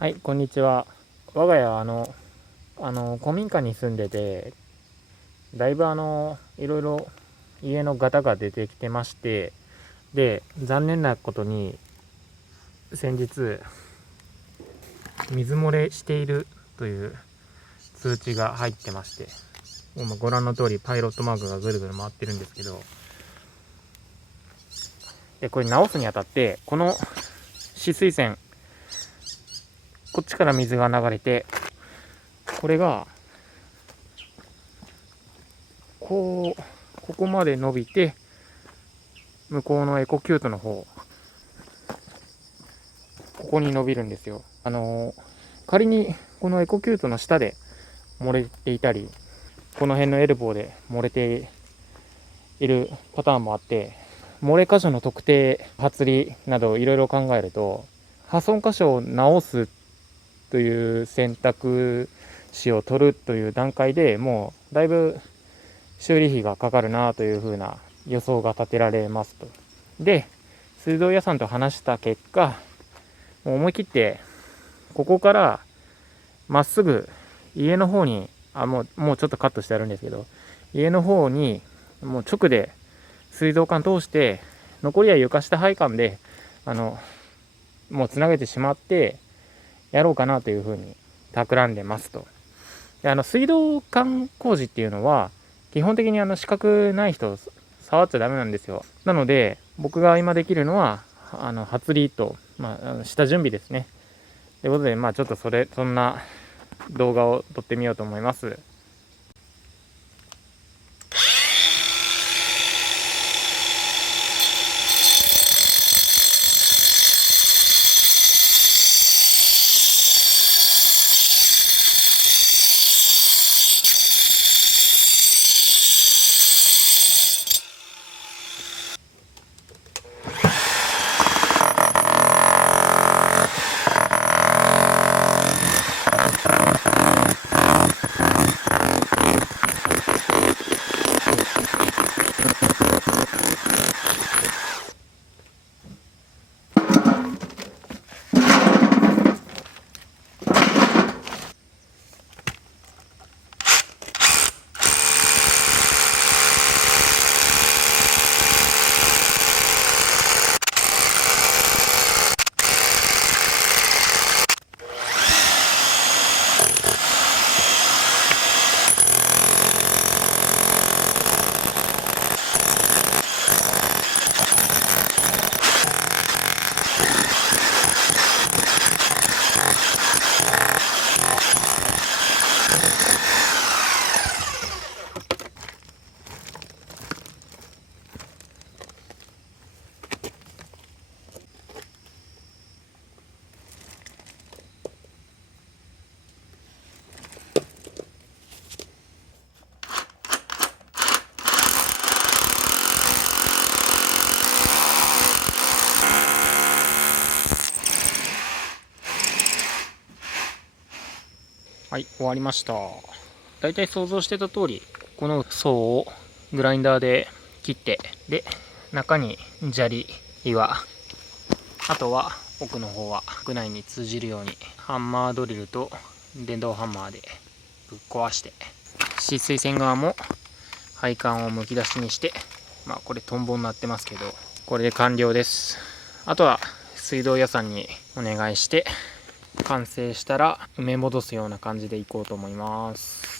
はい、こんにちは。我が家は古民家に住んでて、だいぶいろいろ家のガタが出てきてまして、で、残念なことに先日水漏れしているという通知が入ってまして、今ご覧の通りパイロットマークがぐるぐる回ってるんですけど、でこれ直すにあたって、この止水栓、こっちから水が流れて、これがここまで伸びて、向こうのエコキュートの方、ここに伸びるんですよ。仮にこのエコキュートの下で漏れていたり、この辺のエルボーで漏れているパターンもあって、漏れ箇所の特定、発離などいろいろ考えると、破損箇所を直すという選択肢を取るという段階でもうだいぶ修理費がかかるなというふうな予想が立てられますと。で、水道屋さんと話した結果、もう思い切ってここからまっすぐ家の方にもうちょっとカットしてあるんですけど、家の方にもう直で水道管通して、残りは床下配管でもうつなげてしまってやろうかなというふうに企んでますと。で、水道管工事っていうのは基本的に資格ない人触っちゃダメなんですよ。なので僕が今できるのは発離と、下準備ですね。ということで、ちょっとそんな動画を撮ってみようと思います。はい、終わりました。だいたい想像してた通り、この層をグラインダーで切って、で、中に砂利、岩、あとは奥の方は屋内に通じるようにハンマードリルと電動ハンマーでぶっ壊して、止水栓側も配管をむき出しにして、これトンボになってますけど、これで完了です。あとは水道屋さんにお願いして、完成したら埋め戻すような感じでいこうと思います。